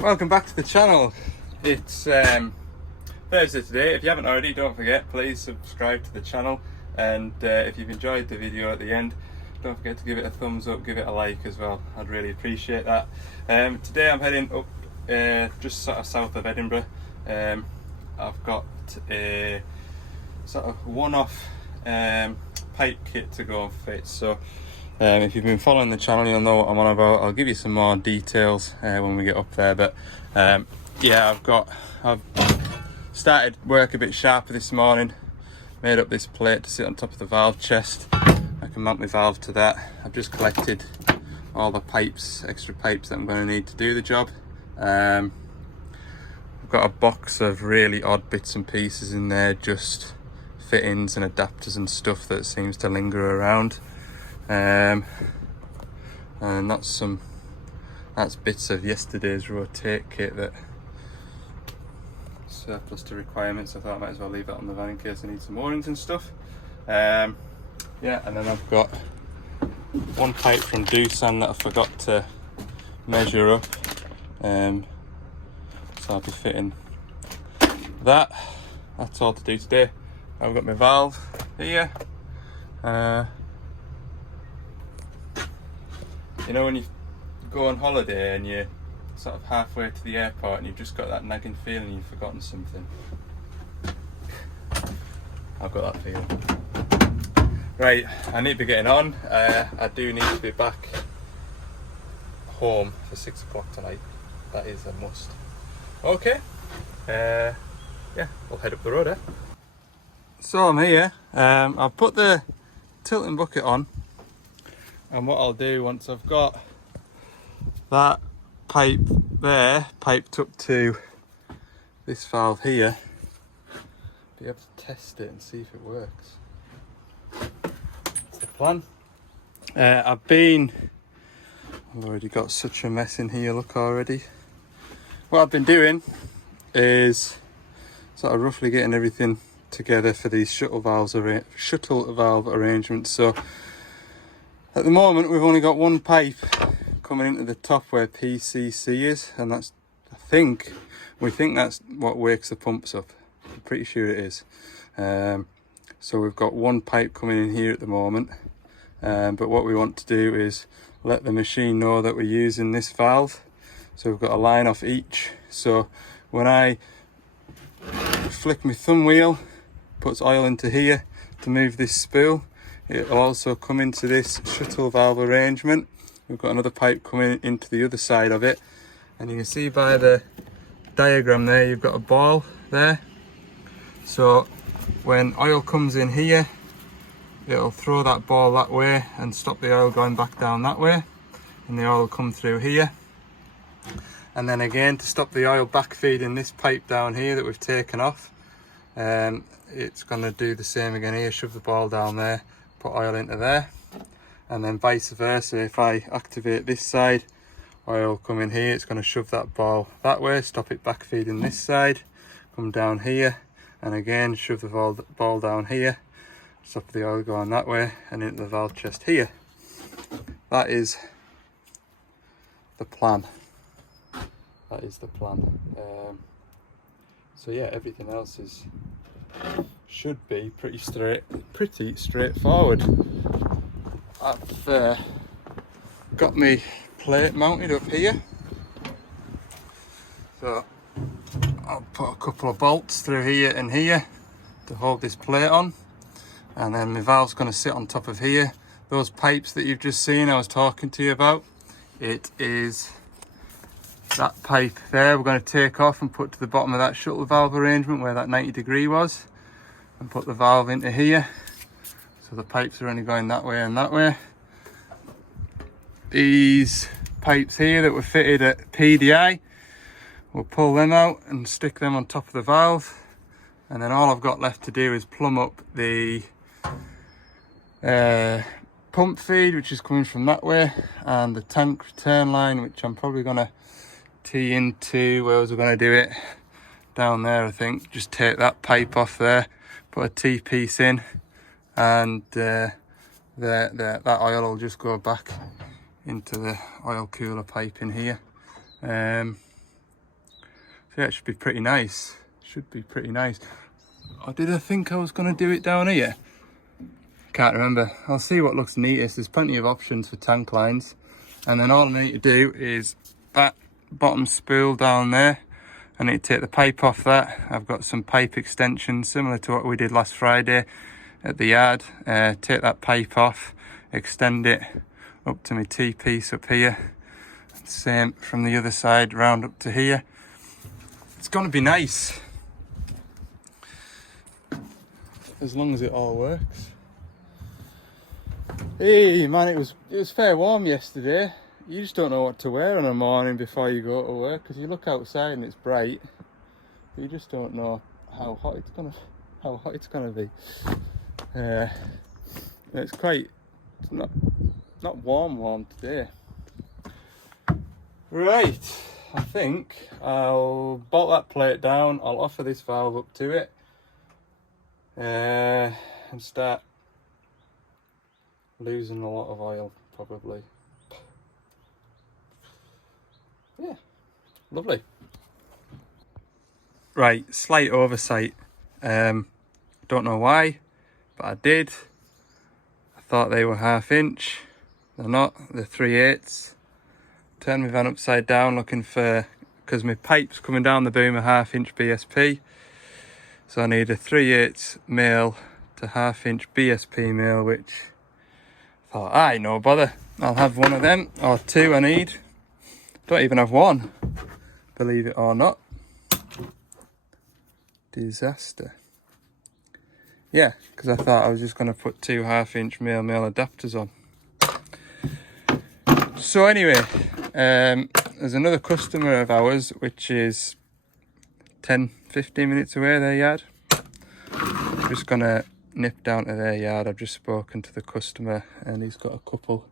Welcome back to the channel. It's Thursday today. If you haven't already, don't forget, please subscribe to the channel, and if you've enjoyed the video at the end, don't forget to give it a thumbs up, give it a like as well. I'd really appreciate that. Today I'm heading up just sort of south of Edinburgh. I've got a sort of one-off pipe kit to go and fit. So if you've been following the channel, you'll know what I'm on about. I'll give you some more details when we get up there, but yeah, I've started work a bit sharper this morning. Made up this plate to sit on top of the valve chest. I can mount my valve to that. I've just collected all the pipes, extra pipes that I'm going to need to do the job. I've got a box of really odd bits and pieces in there, just fittings and adapters and stuff that seems to linger around. And that's bits of yesterday's rotate kit that surplus to requirements. I thought I might as well leave that on the van in case I need some moorings and stuff. Yeah, and then I've got one pipe from Doosan that I forgot to measure up, so I'll be fitting that. That's all to do today. I've got my valve here. You know when you go on holiday and you're sort of halfway to the airport and you've just got that nagging feeling you've forgotten something? I've got that feeling. Right, I need to be getting on. I do need to be back home for 6 o'clock tonight. That is a must. Okay, yeah, we'll head up the road, eh? So I'm here. I've put the tilting bucket on, and what I'll do once I've got that pipe there piped up to this valve here, be able to test it and see if it works. That's the plan. I've already got such a mess in here, look already. What I've been doing is sort of roughly getting everything together for these shuttle valve arrangements. So at the moment we've only got one pipe coming into the top where PCC is, and that's, we think that's what wakes the pumps up. I'm pretty sure it is. So we've got one pipe coming in here at the moment, but what we want to do is let the machine know that we're using this valve. So we've got a line off each, so when I flick my thumb wheel, puts oil into here to move this spool, it'll also come into this shuttle valve arrangement. We've got another pipe coming into the other side of it, and you can see by the diagram there, you've got a ball there. So when oil comes in here, it'll throw that ball that way and stop the oil going back down that way, and the oil will come through here. And then again, to stop the oil back feeding this pipe down here that we've taken off, it's going to do the same again here, shove the ball down there, put oil into there, and then vice versa. If I activate this side, oil come in here, it's going to shove that ball that way, stop it back feeding this side, come down here, and again shove the ball down here, stop the oil going that way and into the valve chest here. That is the plan. That is the plan. So yeah, everything else should be pretty straightforward. I've got my plate mounted up here, so I'll put a couple of bolts through here and here to hold this plate on, and then my valve's going to sit on top of here. Those pipes that you've just seen I was talking to you about, it is that pipe there we're going to take off and put to the bottom of that shuttle valve arrangement where that 90-degree was, and put the valve into here. So the pipes are only going that way and that way. These pipes here that were fitted at PDI, we'll pull them out and stick them on top of the valve, and then all I've got left to do is plumb up the pump feed, which is coming from that way, and the tank return line, which I'm probably going to tee into, where was I going to do it? Down there, I think. Just take that pipe off there, put a T-piece in, and that oil will just go back into the oil cooler pipe in here. So yeah, everything else is should be pretty straightforward. I've got my plate mounted up here. I've So yeah, it should be pretty nice. Should be pretty nice. Or did I think I was going to do it down here? Can't remember. I'll see what looks neatest. There's plenty of options for tank lines. And then all I need to do is that bottom spool down there. I need to take the pipe off that. I've got some pipe extensions similar to what we did last Friday at the yard. Take that pipe off, extend it up to my T-piece up here. Same from the other side round up to here. It's going to be nice. As long as it all works. Hey man, it was fair warm yesterday. You just don't know what to wear in the morning before you go to work, because you look outside and it's bright, but you just don't know how hot it's gonna be. It's not warm today. Right, I think I'll bolt that plate down. I'll offer this valve up to it, and start losing a lot of oil probably. Yeah, lovely. Right, slight oversight. Don't know why, but I did. I thought they were 1/2 inch. They're not, they're 3/8. Turned my van upside down looking for, because my pipe's coming down the boom a 1/2 inch BSP. So I need a 3/8 male to 1/2 inch BSP male, which I thought, aye, no bother. I'll have one of them, or two I need. Don't even have one, believe it or not. Disaster. Yeah, because I thought I was just going to put 2 1/2 inch male adapters on. So anyway, there's another customer of ours which is 10-15 minutes away, their yard. Just going to nip down to their yard. I've just spoken to the customer and he's got a couple.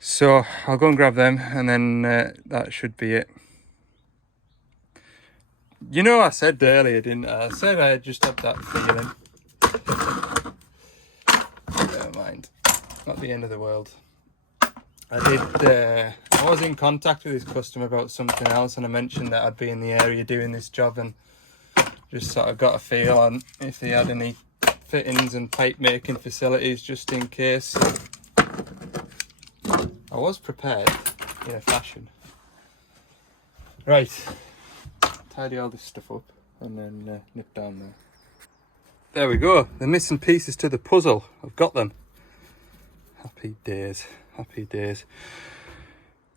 So I'll go and grab them, and then that should be it. You know, I said earlier, didn't I? I said I just had that feeling. Never mind. Not the end of the world. I was in contact with this customer about something else, and I mentioned that I'd be in the area doing this job, and just sort of got a feel on if they had any fittings and pipe making facilities just in case. I was prepared in a fashion. Right, tidy all this stuff up and then nip down there. There we go, the missing pieces to the puzzle. I've got them. Happy days, happy days.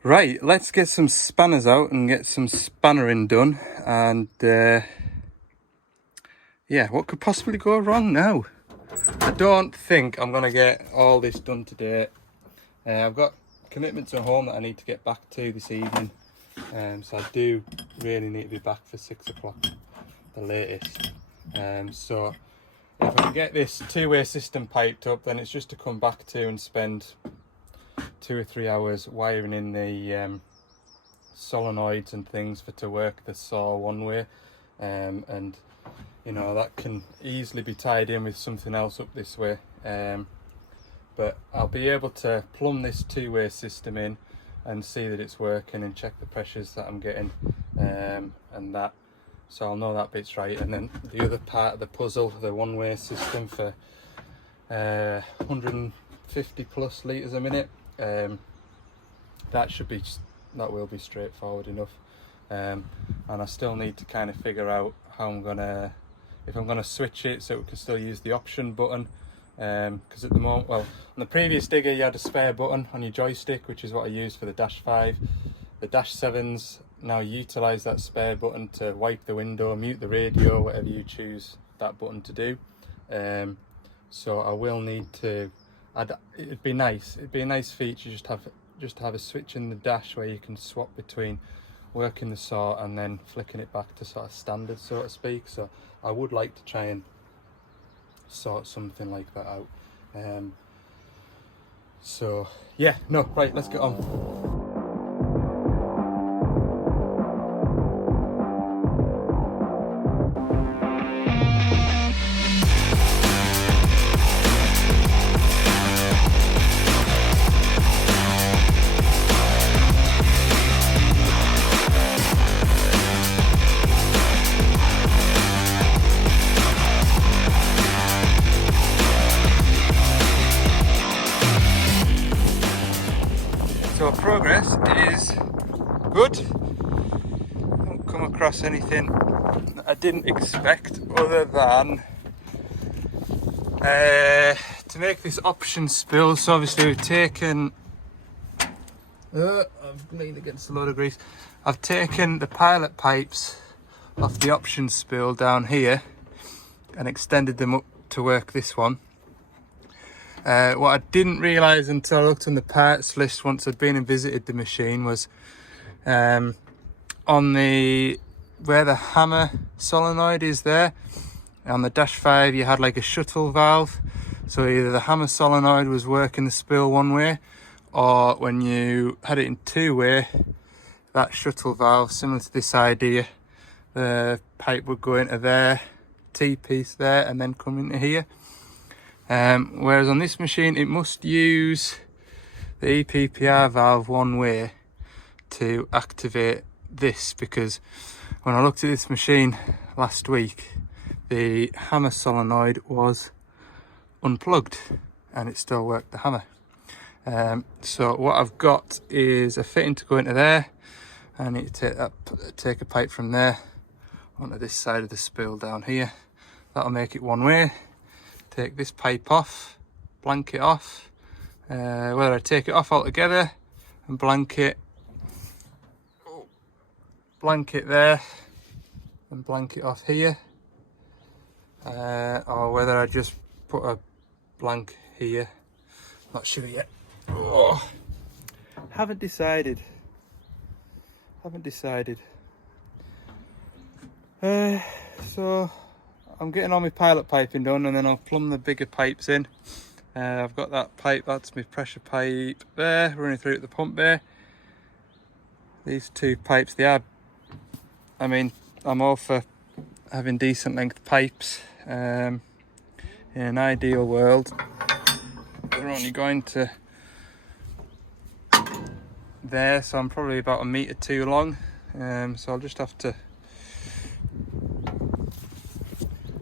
Right, let's get some spanners out and get some spannering done. And yeah, what could possibly go wrong now? I don't think I'm going to get all this done today. I've got commitments at home that I need to get back to this evening, so I do really need to be back for 6 o'clock, the latest. So if I can get this two-way system piped up, then it's just to come back to and spend 2 or 3 hours wiring in the solenoids and things for to work the saw one way, and you know, that can easily be tied in with something else up this way. But I'll be able to plumb this two-way system in and see that it's working and check the pressures that I'm getting, and that, so I'll know that bit's right. And then the other part of the puzzle, the one-way system for 150 plus litres a minute, that will be straightforward enough. And I still need to kind of figure out how if I'm gonna switch it so we can still use the option button. Because at the moment, well, on the previous digger you had a spare button on your joystick, which is what I used for the Dash 5. The Dash 7s now utilise that spare button to wipe the window, mute the radio, whatever you choose that button to do. So I will need to it'd be a nice feature just to have a switch in the dash where you can swap between working the saw and then flicking it back to sort of standard, so to speak. So I would like to try and sort something like that out. So yeah, no, right, let's get on. good. Haven't come across anything that I didn't expect, other than to make this option spill. So obviously we've taken I've leaned against a load of grease. I've taken the pilot pipes off the option spill down here and extended them up to work this one. What I didn't realise until I looked on the parts list once I'd been and visited the machine was on the where the hammer solenoid is there, on the dash 5 you had like a shuttle valve, so either the hammer solenoid was working the spill one way, or when you had it in two-way, that shuttle valve, similar to this idea, the pipe would go into there, T-piece there, and then come into here. Whereas on this machine it must use the EPPR valve one way to activate this, because when I looked at this machine last week, the hammer solenoid was unplugged and it still worked the hammer. So what I've got is a fitting to go into there. I need to take a pipe from there onto this side of the spill down here. That'll make it one way. Take this pipe off, blank it off. Whether I take it off altogether and blank it there and blank it off here, or whether I just put a blank here, not sure yet. Oh, haven't decided. So I'm getting all my pilot piping done, and then I'll plumb the bigger pipes in. I've got that pipe, that's my pressure pipe there, running through at the pump bay. These two pipes, they are, I mean, I'm all for having decent length pipes. In an ideal world, they're only going to there, so I'm probably about 1 metre too long. So I'll just have to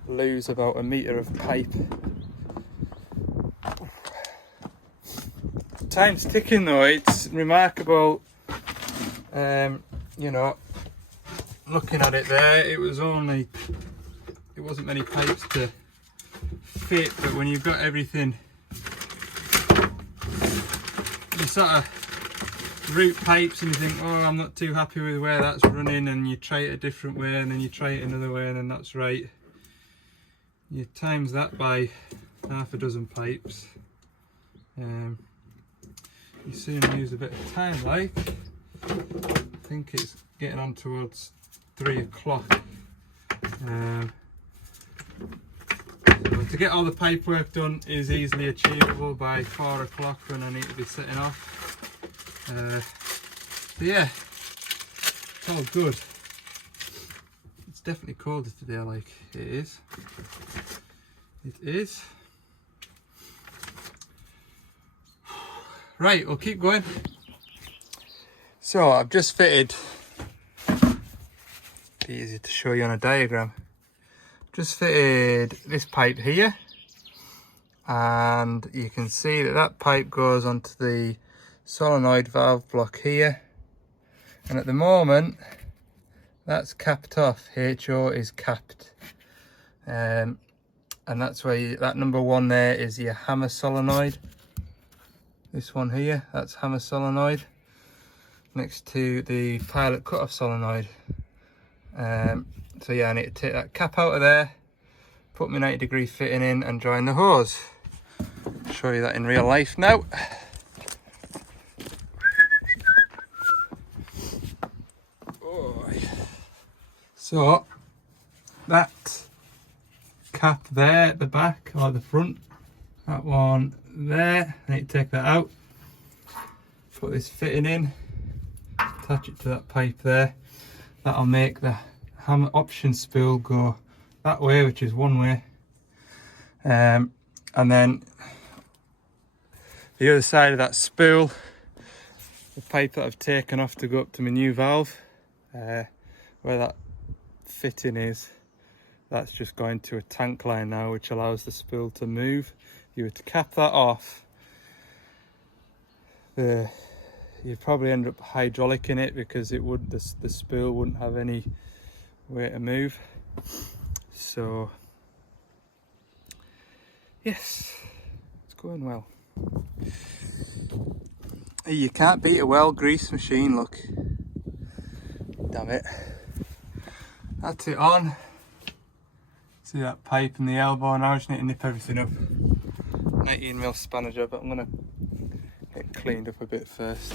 lose about 1 metre of pipe. Time's ticking though, it's remarkable. You know, looking at it there, it wasn't many pipes to fit, but when you've got everything, you sort of route pipes and you think, oh, I'm not too happy with where that's running, and you try it a different way, and then you try it another way, and then that's right. You times that by half a dozen pipes. You soon lose a bit of time, like. I think it's getting on towards 3 o'clock. So to get all the pipe work done is easily achievable by 4 o'clock when I need to be setting off. But yeah, it's all good. It's definitely colder today, like it is. It is. Right, we'll keep going. So I've just fitted, be easy to show you on a diagram. Just fitted this pipe here, and you can see that that pipe goes onto the solenoid valve block here, and at the moment that's capped off. HO is capped, and that's where that number 1 there is your hammer solenoid. This one here, that's hammer solenoid, next to the pilot cutoff solenoid. So yeah, I need to take that cap out of there, put my 90-degree fitting in, and join the hose. I'll show you that in real life now. So that cap there at the back or the front, that one there, I need to take that out, put this fitting in, attach it to that pipe there. That'll make the hammer option spool go that way, which is one way, and then the other side of that spool, the pipe that I've taken off to go up to my new valve, where that fitting is, that's just going to a tank line now, which allows the spool to move. If you were to cap that off, the you'd probably end up hydraulicing it because it would the spool wouldn't have any way to move. So yes, it's going well. You can't beat a well-greased machine, look. Damn it. That's it on. See that pipe and the elbow, now I just need to nip everything up. 19mm spanner job, but I'm gonna get it cleaned up a bit first.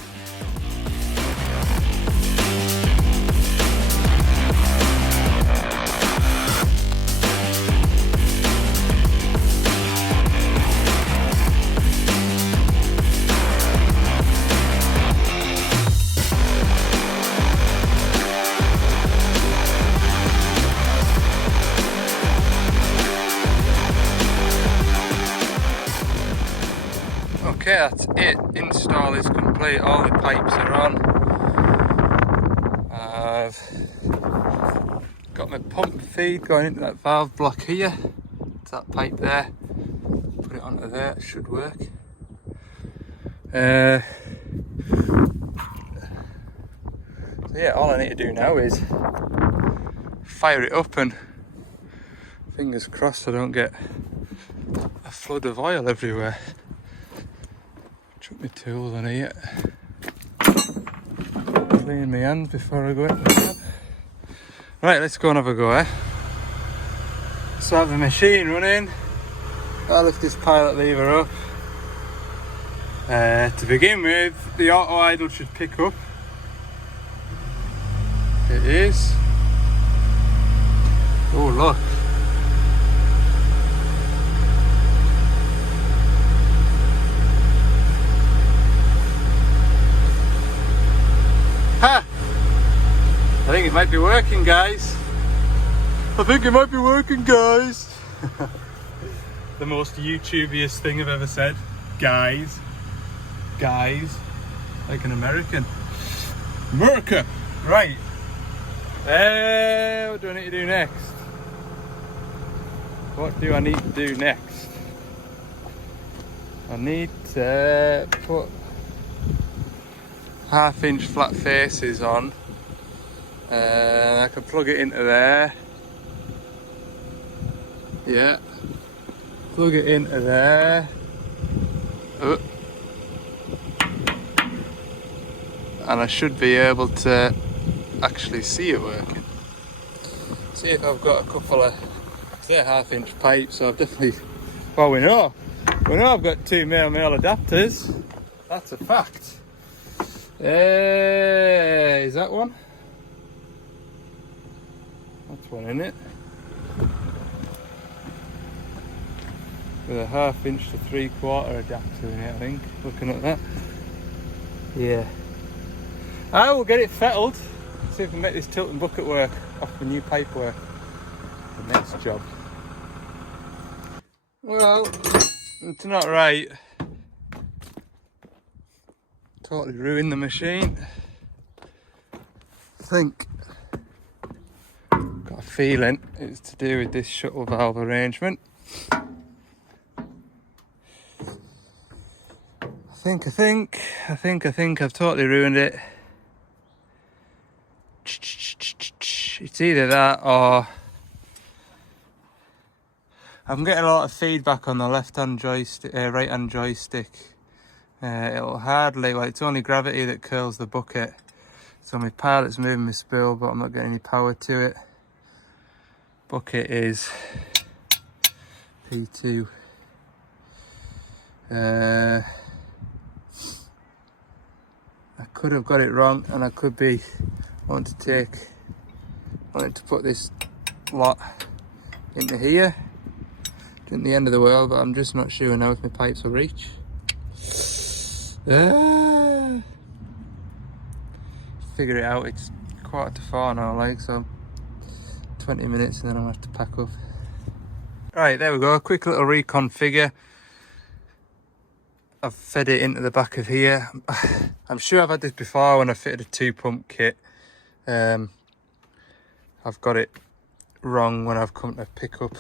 Okay, that's it. Install is complete. All the pipes are on. I've got my pump feed going into that valve block here. It's that pipe there. Put it onto there. It should work. So yeah, all I need to do now is fire it up, and fingers crossed I don't get a flood of oil everywhere. Chuck my tools on here. Clean my hands before I go into the lab. Right, let's go and have a go, eh? So I have the machine running. I'll lift this pilot lever up. To begin with, the auto idle should pick up. It is. Oh look. Ha! I think it might be working, guys. The most YouTubiest thing I've ever said. Guys. Like an American. America! Right. What do I need to do next? What do I need to do next? I need to put 1/2 inch flat faces on. I can plug it into there. Yeah. Plug it into there. Oh. And I should be able to actually see it working. See if I've got a couple of 1/2 inch pipes. So I've definitely, well, we know I've got 2 male adapters. That's a fact. Is that one? That's one in it. With a 1/2 inch to 3/4 adapter in it, I think. Looking at that. Yeah. I will get it fettled. See if I can make this tilt and bucket work off the new pipe work. The next job. Well, it's not right. Totally ruined the machine. I think, got a feeling it's to do with this shuttle valve arrangement. I think I've totally ruined it. It's either that or I'm getting a lot of feedback on the left-hand joystick, right-hand joystick. It'll hardly, well, it's only gravity that curls the bucket. So my pilot's moving my spool, but I'm not getting any power to it. Bucket is P2. I could have got it wrong, and I could be wanting to put this lot into here. Isn't the end of the world, but I'm just not sure now if my pipes will reach. Figure it out. It's 3:45 now, like, so 20 minutes and then I'll have to pack up. Right, there we go. Quick little reconfigure. I've fed it into the back of here. I'm sure I've had this before when I fitted a 2-pump kit. I've got it wrong when I've come to pick up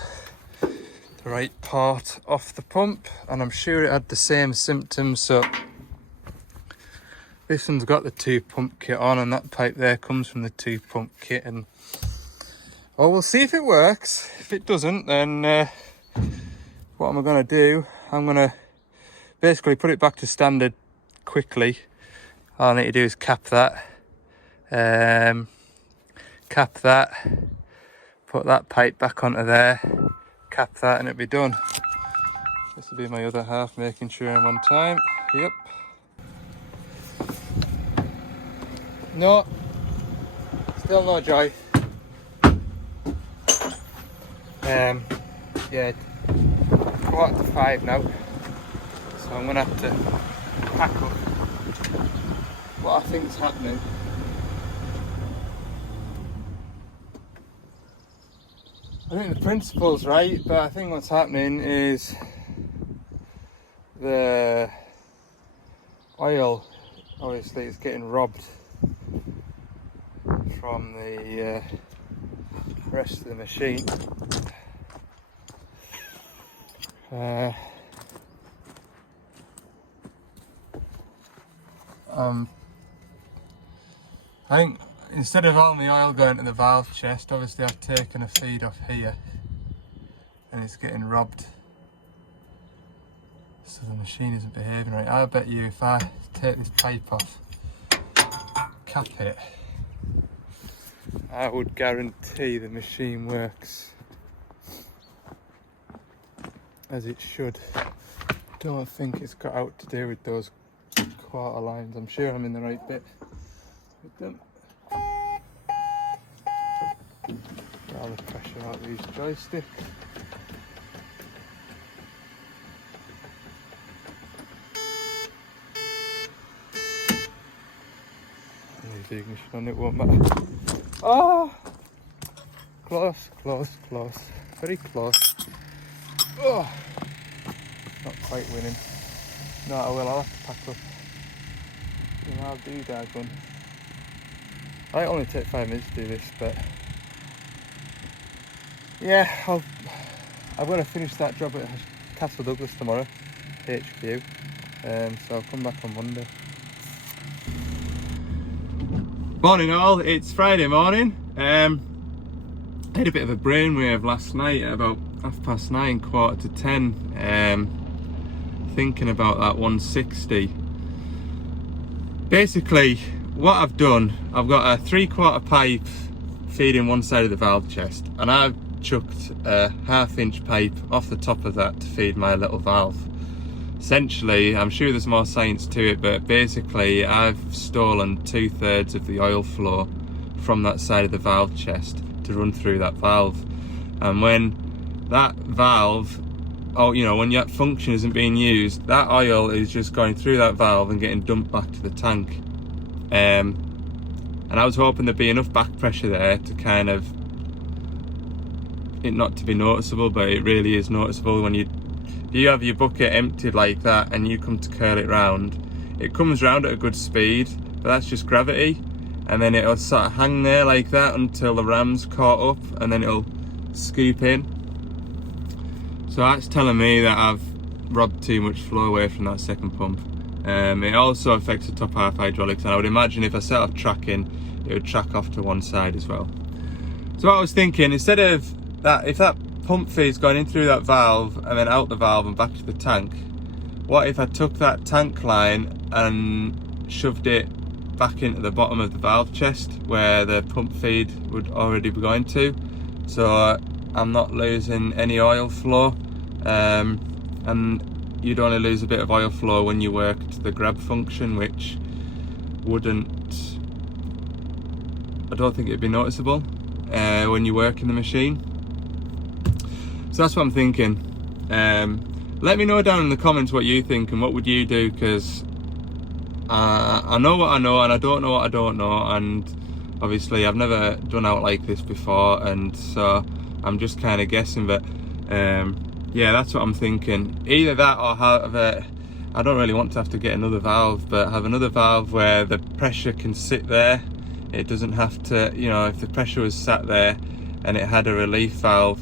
the right part off the pump, and I'm sure it had the same symptoms. So This one's got the 2-pump kit on, and that pipe there comes from the 2-pump kit. And well, we'll see if it works. If it doesn't, then what am I going to do? I'm going to basically put it back to standard quickly. All I need to do is cap that, put that pipe back onto there, cap that, and it'll be done. This will be my other half, making sure I'm on time. Yep. No, still no joy. Yeah, 4:45 now, so I'm gonna have to pack up what I think's happening. I think the principle's right, but I think what's happening is the oil obviously is getting robbed from the rest of the machine. I think instead of all the oil going to the valve chest, obviously I've taken a feed off here and it's getting robbed, so the machine isn't behaving right. I bet you if I take this pipe off, cap it, I would guarantee the machine works as it should. Don't think it's got out to do with those quarter lines. I'm sure I'm in the right bit with them. Get all the pressure out of these joysticks. Leave the ignition on, it won't matter. Oh! Close, close, close. Very close. Oh! Not quite winning. No, I will. I'll have to pack up. And I'll do that one. Might only take 5 minutes to do this, but yeah, I'm going to finish that job at Castle Douglas tomorrow, HQ. So I'll come back on Monday. Morning all, it's Friday morning. I had a bit of a brainwave last night at about 9:30, 9:45, thinking about that 160. Basically, what I've done, I've got a 3/4 pipe feeding one side of the valve chest, and I've chucked a 1/2 inch pipe off the top of that to feed my little valve. Essentially, I'm sure there's more science to it, but basically I've stolen 2/3 of the oil flow from that side of the valve chest to run through that valve. And when that valve, when that function isn't being used, that oil is just going through that valve and getting dumped back to the tank. And I was hoping there'd be enough back pressure there to kind of, it not to be noticeable, but it really is noticeable when you have your bucket emptied like that and you come to curl it round. It comes round at a good speed, but that's just gravity, and then it'll sort of hang there like that until the ram's caught up, and then it'll scoop in. So that's telling me that I've robbed too much flow away from that second pump. It also affects the top half hydraulics, and I would imagine if I set off tracking, it would track off to one side as well. So what I was thinking, instead of that, if that pump feed's going in through that valve and then out the valve and back to the tank, what if I took that tank line and shoved it back into the bottom of the valve chest where the pump feed would already be going to, so I'm not losing any oil flow, and you'd only lose a bit of oil flow when you worked the grab function, which I don't think it'd be noticeable when you work in the machine. So that's what I'm thinking. Let me know down in the comments what you think and what would you do, because I know what I know and I don't know what I don't know, and obviously I've never done out like this before, and so I'm just kind of guessing. But yeah, that's what I'm thinking. Either that or I don't really want to have to get another valve, but have another valve where the pressure can sit there. It doesn't have to, if the pressure was sat there and it had a relief valve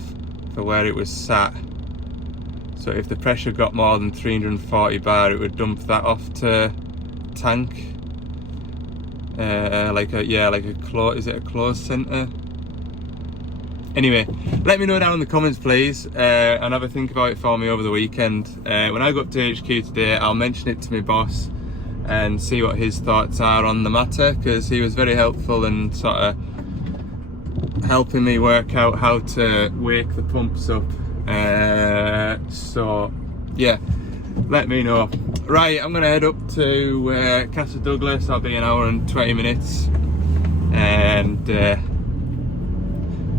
for where it was sat, so if the pressure got more than 340 bar, it would dump that off to tank. like a is it a closed center? Anyway, let me know down in the comments please, and have a think about it for me over the weekend. When I go up to HQ today, I'll mention it to my boss and see what his thoughts are on the matter, because he was very helpful and sort of helping me work out how to wake the pumps up. So yeah, let me know. Right, I'm gonna head up to Castle Douglas. I'll be an hour and 20 minutes and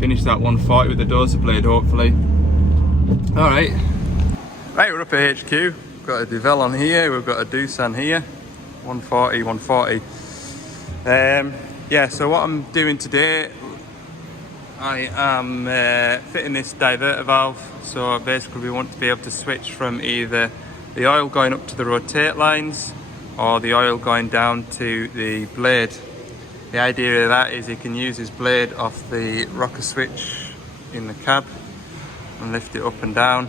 finish that 140 with the dozer blade hopefully. Alright, right, we're up at HQ. We've got a Devel on here, we've got a Doosan here, 140. Yeah, so what I'm doing today, I am fitting this diverter valve. So basically we want to be able to switch from either the oil going up to the rotate lines or the oil going down to the blade. The idea of that is he can use his blade off the rocker switch in the cab and lift it up and down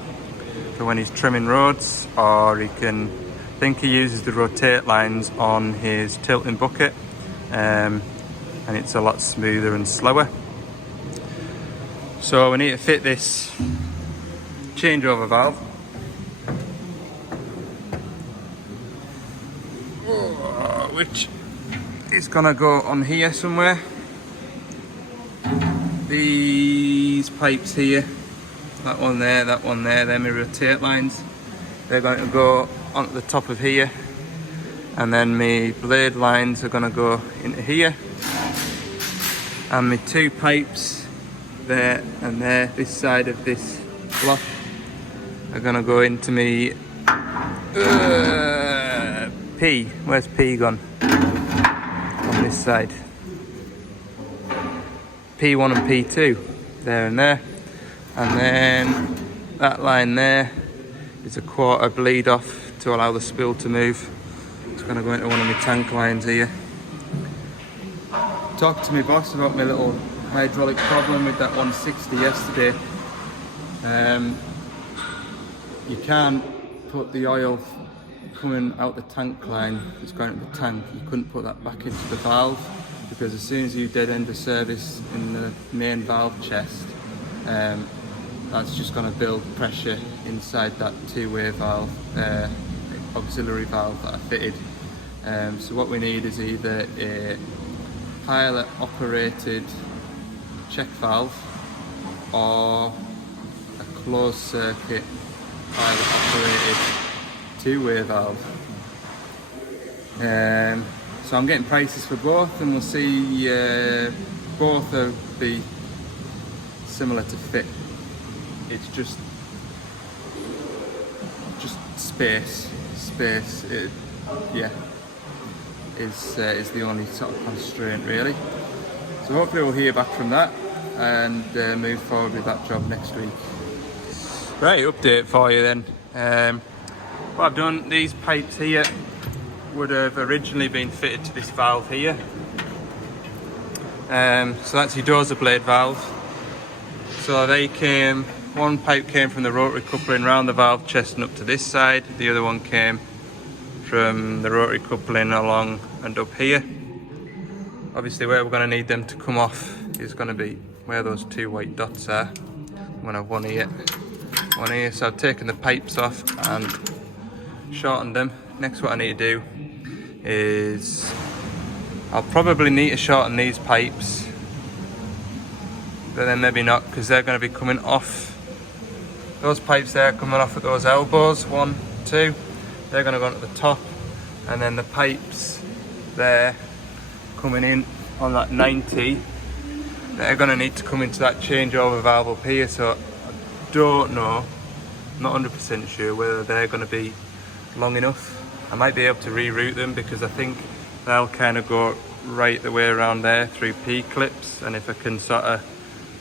for when he's trimming roads, or he can, I think he uses the rotate lines on his tilting bucket, and it's a lot smoother and slower. So we need to fit this changeover valve. Which is gonna go on here somewhere. These pipes here, that one there, they're my rotate lines. They're going to go onto the top of here, and then my blade lines are gonna go into here. And my two pipes there and there, this side of this block, are gonna go into me P. Where's P gone? On this side. P1 and P2, there and there. And then that line there is a quarter bleed off to allow the spool to move. It's gonna go into one of my tank lines here. Talked to my boss about my little hydraulic problem with that 160 yesterday. You can't put the oil coming out the tank line, it's going into the tank, you couldn't put that back into the valve, because as soon as you dead end a service in the main valve chest, that's just going to build pressure inside that two-way valve, auxiliary valve that I fitted. So what we need is either a pilot operated check valve or a closed circuit pilot operated two-way valve. So I'm getting prices for both, and we'll see. Both will be similar to fit. It's just space. It, yeah, is the only sort of constraint really. So hopefully we'll hear back from that and move forward with that job next week. Right, update for you then. What I've done, these pipes here would have originally been fitted to this valve here. So that's your dozer blade valve. So they came, one pipe came from the rotary coupling round the valve chest and up to this side. The other one came from the rotary coupling along and up here. Obviously where we're going to need them to come off is going to be where those two white dots are. I'm going to have one here. So I've taken the pipes off and shortened them. Next what I need to do is I'll probably need to shorten these pipes, but then maybe not, because they're going to be coming off. Those pipes there are coming off at those elbows, 1, 2. They're going to go onto the top, and then the pipes there coming in on that 90, they're going to need to come into that changeover valve up here. So I don't know, not 100% sure whether they're going to be long enough. I might be able to reroute them, because I think they'll kind of go right the way around there through P clips, and if I can sort of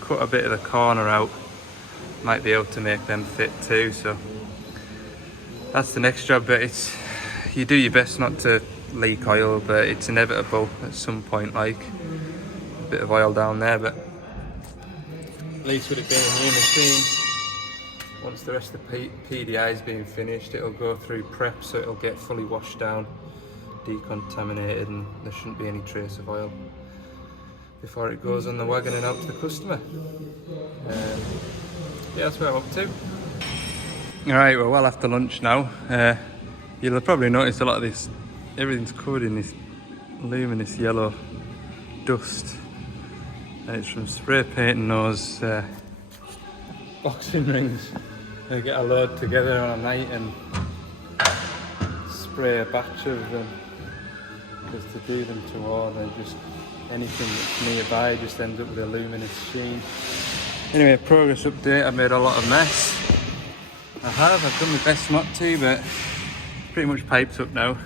cut a bit of the corner out, might be able to make them fit too. So that's the next job, but it's, you do your best not to leak oil, but it's inevitable at some point, like a bit of oil down there. But at least with it being a new machine, once the rest of the PDI is being finished, it'll go through prep, so it'll get fully washed down decontaminated and there shouldn't be any trace of oil before it goes on the wagon and out to the customer. Yeah, that's what I'm up to. Alright, we're well after lunch now. You'll have probably noticed a lot of this, everything's covered in this luminous yellow dust. And it's from spray painting those boxing rings. They get a load together on a night and spray a batch of them just to do them to order, and just anything that's nearby just ends up with a luminous sheen. Anyway, progress update. I've made a lot of mess. I've done my best not to, but pretty much piped up now.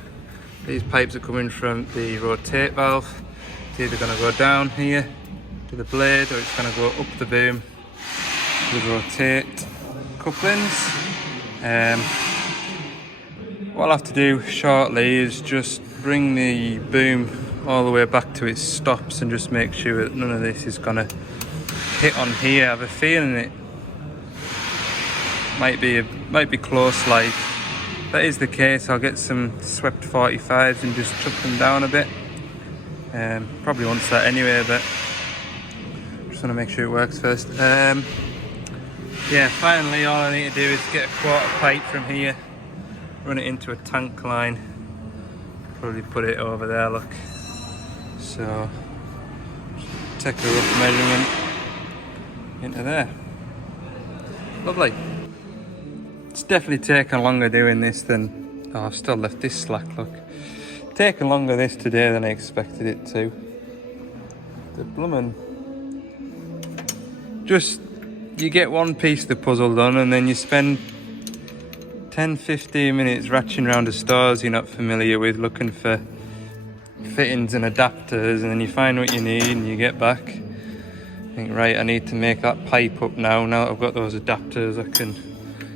These pipes are coming from the rotate valve. It's either going to go down here to the blade, or it's going to go up the boom to the rotate couplings. What I'll have to do shortly is just bring the boom all the way back to its stops and just make sure that none of this is going to hit on here. I have a feeling it might be close. Like, if that is the case, I'll get some swept 45s and just chuck them down a bit. Probably wants that anyway, but just want to make sure it works first. Yeah, finally all I need to do is get a quarter pipe from here, run it into a tank line, probably put it over there, look. So, take a rough measurement into there. Lovely. It's definitely taken longer doing this than, oh, I've still left this slack, look. Taken longer this today than I expected it to. The bloomin', just, you get one piece of the puzzle done and then you spend 10-15 minutes ratching around the stores you're not familiar with, looking for fittings and adapters, and then you find what you need and you get back. Think, right, I need to make that pipe up now. Now that I've got those adapters, I can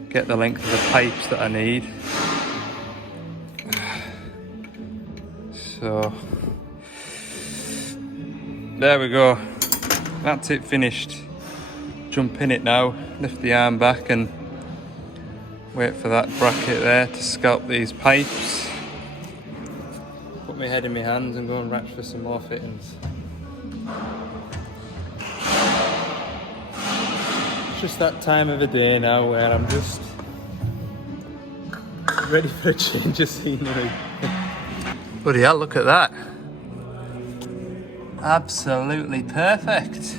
get the length of the pipes that I need. So, there we go. That's it, finished. Jump in it now, lift the arm back and wait for that bracket there to scalp these pipes. Put my head in my hands and go and ratch for some more fittings. It's just that time of the day now where I'm just ready for a change of scenery. Bloody hell, look at that. Absolutely perfect.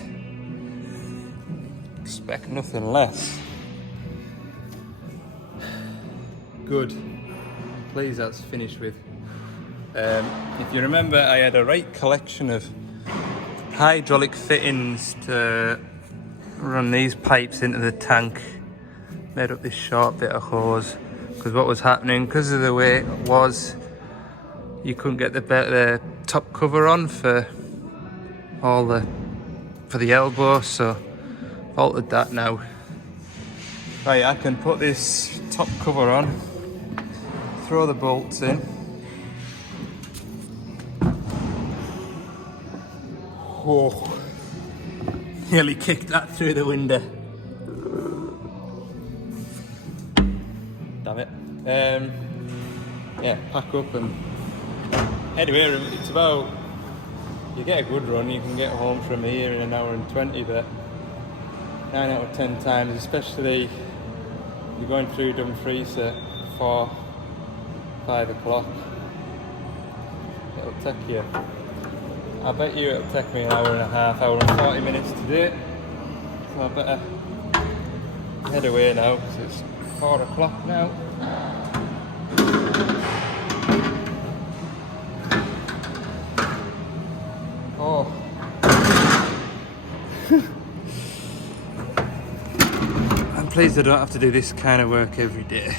Expect nothing less. Good. Please, that's finished with. If you remember, I had a right collection of hydraulic fittings to run these pipes into the tank. Made up this short bit of hose, because what was happening, because of the way it was, you couldn't get the top cover on for the elbow, so altered that now. Right, I can put this top cover on, throw the bolts in. Oh, nearly kicked that through the window. Damn it. Yeah, pack up and anyway, it's about, you get a good run, you can get home from here in an hour and 20, but 9 out of 10 times, especially you're going through Dumfries at 4, 5 o'clock, it'll take you, I bet you it'll take me an hour and a half, hour and 40 minutes to do it. So I better head away now because it's 4 o'clock now. Oh. I'm pleased I don't have to do this kind of work every day.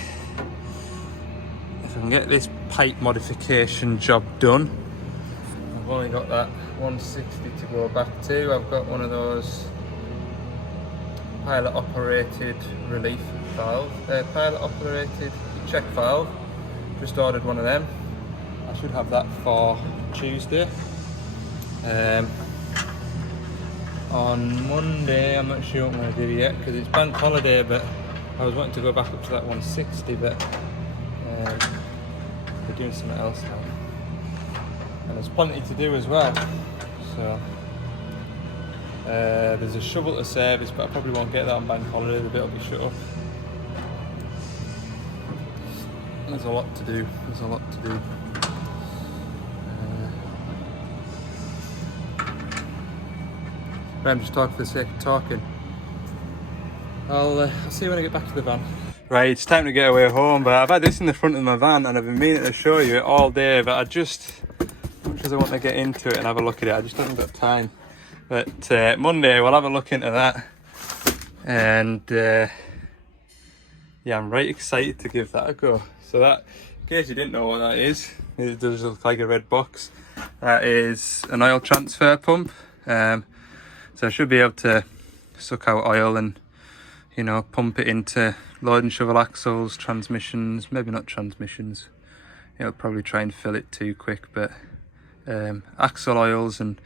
If I can get this pipe modification job done, I've only got that 160 to go back to. I've got one of those pilot operated relief valve, pilot operated check valve. Just ordered one of them. I should have that for Tuesday. On Monday, I'm not sure what I'm going to do yet because it's bank holiday, but I was wanting to go back up to that 160, but we're doing something else now. and there's plenty to do as well. So there's a shovel to service, but I probably won't get that on bank holiday. The bit will be shut off. There's a lot to do. There's a lot to do. I'm just talking for the sake of talking. I'll see you when I get back to the van. Right, it's time to get away home, but I've had this in the front of my van and I've been meaning to show you it all day, but I just, as much as I want to get into it and have a look at it, I just haven't got time. But Monday we'll have a look into that, and yeah, I'm right excited to give that a go. So that, in case you didn't know what that is, it does look like a red box. That is an oil transfer pump. So I should be able to suck out oil and, you know, pump it into load and shovel axles, transmissions, maybe not transmissions. It'll probably try and fill it too quick, but axle oils and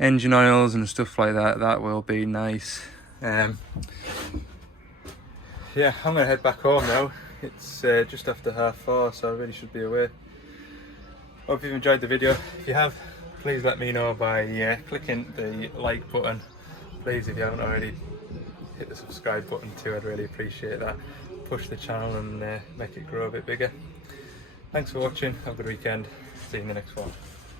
engine oils and stuff like that, that will be nice. Yeah, I'm gonna head back home now. It's just after 4:30, so I really should be away. Hope you've enjoyed the video. If you have, please let me know by clicking the like button. Please, if you haven't already, hit the subscribe button too. I'd really appreciate that. Push the channel and make it grow a bit bigger. Thanks for watching. Have a good weekend. See you in the next one.